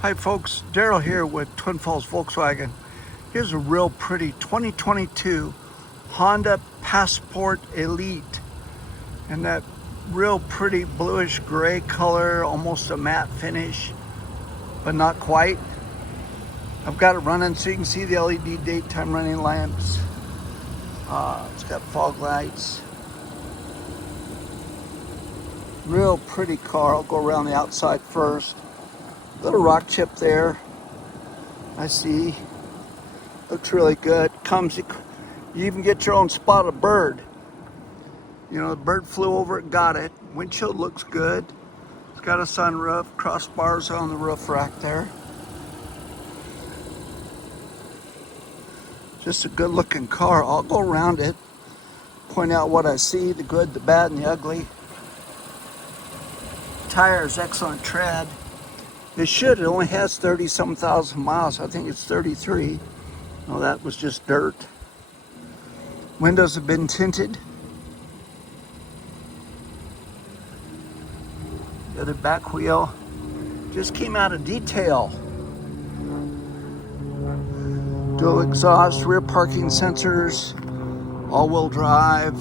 Hi folks, Daryl here with Twin Falls Volkswagen. Here's a real pretty 2022 Honda Passport Elite. And that real pretty bluish gray color, almost a matte finish, but not quite. I've got it running so you can see the LED daytime running lamps. It's got fog lights. Real pretty car. I'll go around the outside first. Little rock chip there, I see. Looks really good. You even get your own spotted bird. You know, the bird flew over it, got it. Windshield looks good. It's got a sunroof, crossbars on the roof rack there. Just a good looking car. I'll go around it, point out what I see, the good, the bad, and the ugly. Tires, excellent tread. It only has 30-some thousand miles. I think it's 33. Oh, that was just dirt. Windows have been tinted. The other back wheel just came out of detail. Dual exhaust, rear parking sensors, all-wheel drive.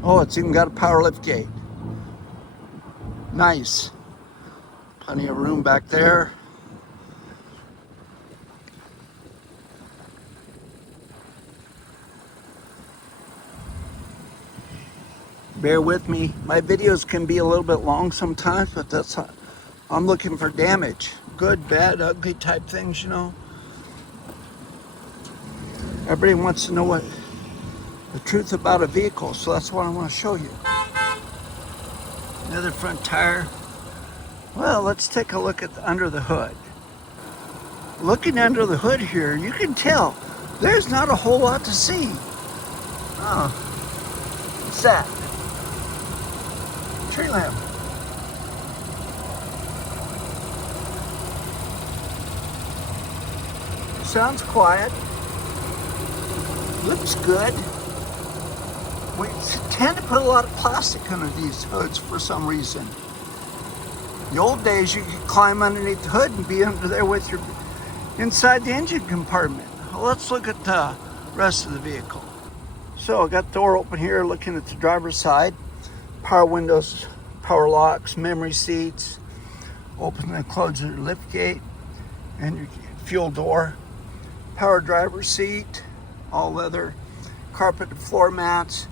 Oh, it's even got a power lift gate. Nice. Plenty of room back there. Bear with me. My videos can be a little bit long sometimes, but I'm looking for damage. Good, bad, ugly type things, you know. Everybody wants to know what the truth about a vehicle, so that's what I want to show you. Another front tire. Well, let's take a look at under the hood. Looking under the hood here, you can tell there's not a whole lot to see. Oh, what's that? Tree lamp. Sounds quiet. Looks good. We tend to put a lot of plastic under these hoods for some reason. The old days, you could climb underneath the hood and be under there with your inside the engine compartment. Well, let's look at the rest of the vehicle. So I got the door open here, looking at the driver's side. Power windows, power locks, memory seats. Open and close your lift gate and your fuel door. Power driver's seat, all leather. Carpeted floor mats,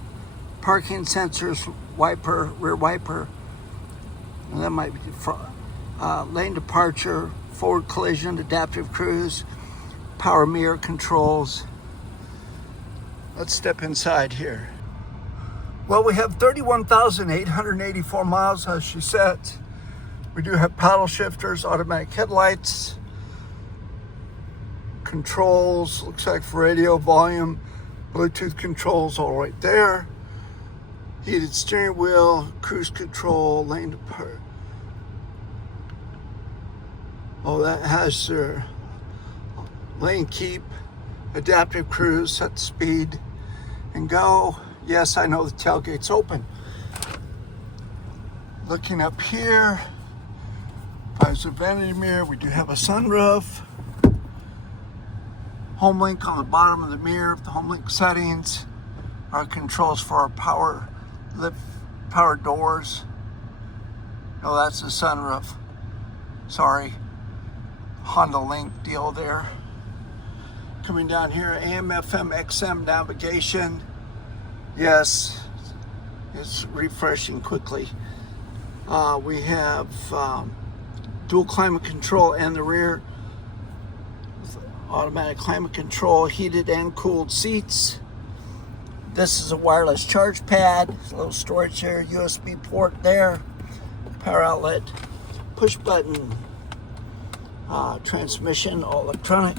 parking sensors, wiper, rear wiper, and that might be lane departure, forward collision, adaptive cruise, power mirror controls. Let's step inside here. Well, we have 31,884 miles, as she said. We do have paddle shifters, automatic headlights, controls, looks like for radio, volume, Bluetooth controls all right there. Heated steering wheel, cruise control, lane departure. Oh, that has their lane keep, adaptive cruise, set speed, and go. Yes, I know the tailgate's open. Looking up here, visor vanity mirror. We do have a sunroof. Home link on the bottom of the mirror, the home link settings, our controls for our power lift, power doors. Oh, that's the sunroof. Sorry, Honda Link deal there. Coming down here, AM, FM, XM navigation. Yes, it's refreshing quickly. We have dual climate control and the rear. Automatic climate control, heated and cooled seats. This is a wireless charge pad, a little storage here, USB port there, power outlet, push button, transmission, all electronic,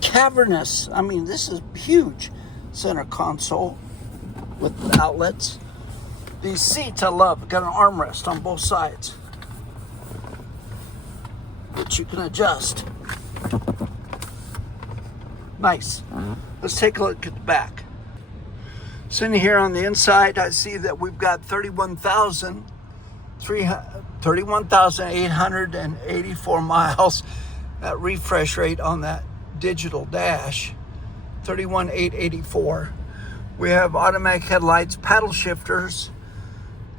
cavernous. I mean, this is huge. Center console with outlets. These seats I love. Got an armrest on both sides, which you can adjust. Nice. Let's take a look at the back. Sitting here on the inside, I see that we've got 31,000 31,884 miles at refresh rate on that digital dash. 31,884. We have automatic headlights, paddle shifters,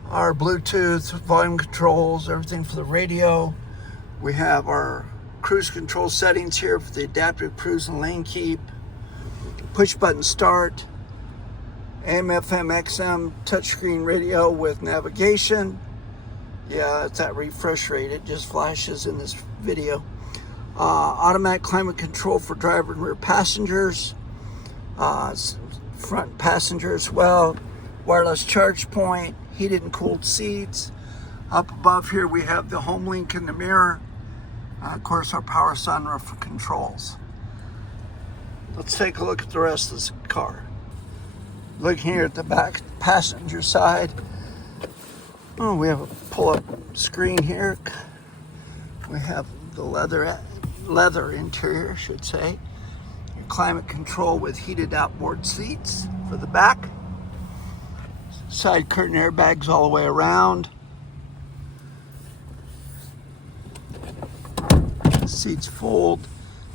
our Bluetooth, volume controls, everything for the radio. We have our cruise control settings here for the adaptive cruise and lane keep, push button start, AM, FM, XM, touchscreen radio with navigation. Yeah, it's that refresh rate. It just flashes in this video. Automatic climate control for driver and rear passengers. Front passenger as well. Wireless charge point, heated and cooled seats. Up above here we have the home link in the mirror. Of course, our power sunroof controls. Let's take a look at the rest of this car. Looking here at the back passenger side. Oh, we have a pull-up screen here. We have the leather interior, I should say. Your climate control with heated outboard seats for the back. Side curtain airbags all the way around. Seats fold,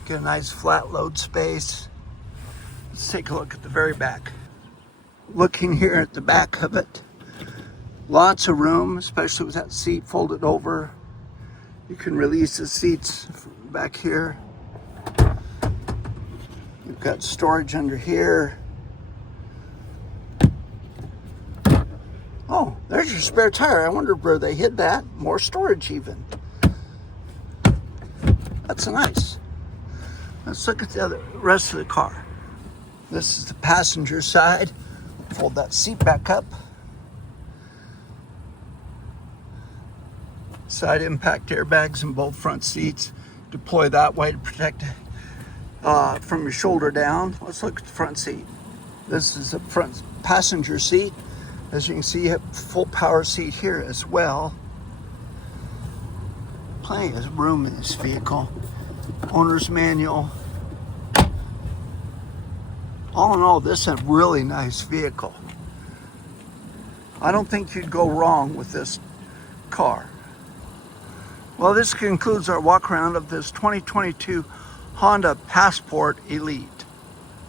get a nice flat load space. Let's take a look at the very back. Looking here at the back of it, lots of room, especially with that seat folded over. You can release the seats back here. You've got storage under here. Oh, there's your spare tire. I wonder where they hid that. More storage even. That's nice. Let's look at the rest of the car. This is the passenger side. Fold that seat back up. Side impact airbags in both front seats. Deploy that way to protect from your shoulder down. Let's look at the front seat. This is the front passenger seat. As you can see, you have full power seat here as well. Plenty of room in this vehicle. Owner's manual. All in all, this is a really nice vehicle. I don't think you'd go wrong with this car. Well, this concludes our walk around of this 2022 Honda Passport Elite.